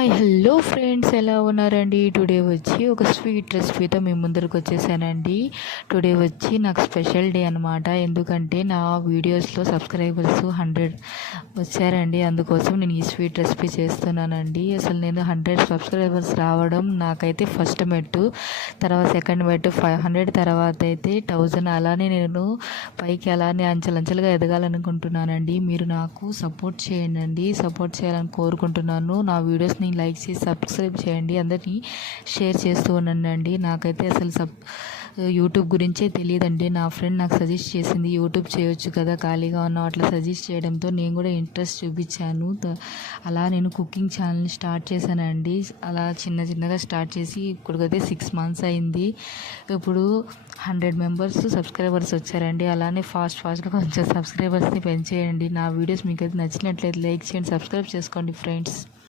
Hi hello friends, ఎలా ఉన్నారండి? Today వచ్చి ఒక స్వీట్ రెసిపీతో మీ ముందరకు వచ్చేసానండి. టుడే వచ్చి నాకు స్పెషల్ డే అనమాట. ఎందుకంటే నా వీడియోస్లో సబ్స్క్రైబర్స్ 100 వచ్చారండి. అందుకోసం నేను ఈ స్వీట్ రెసిపీ చేస్తున్నానండి. అసలు నేను 100 సబ్స్క్రైబర్స్ రావడం నాకైతే ఫస్ట్ మెట్టు. తర్వాత సెకండ్ మెట్టు 500, తర్వాత అయితే 1000. అలానే నేను పైకి అలానే అంచెలంచెలుగా ఎదగాలనుకుంటున్నానండి. మీరు నాకు సపోర్ట్ చేయండి, సపోర్ట్ చేయాలని కోరుకుంటున్నాను. నా వీడియోస్ని లైక్ చేసి సబ్స్క్రైబ్ చేయండి, అందరినీ షేర్ చేస్తూ ఉండండి. నాకైతే అసలు యూట్యూబ్ గురించే తెలియదండి. నా ఫ్రెండ్ నాకు సజెస్ట్ చేసింది, యూట్యూబ్ చేయొచ్చు కదా ఖాళీగా ఉన్నావు, అట్లా సజెస్ట్ చేయడంతో నేను కూడా ఇంట్రెస్ట్ చూపించాను. అలా నేను కుకింగ్ ఛానల్ని స్టార్ట్ చేశానండి. అలా చిన్నగా స్టార్ట్ చేసి ఇప్పటికైతే 6 months అయింది. ఇప్పుడు 100 members సబ్స్క్రైబర్స్ వచ్చారండి. అలానే ఫాస్ట్గా కొంచెం సబ్స్క్రైబర్స్ని పెంచేయండి. నా వీడియోస్ మీకు అయితే నచ్చినట్లయితే లైక్ చేయండి, సబ్స్క్రైబ్ చేసుకోండి ఫ్రెండ్స్.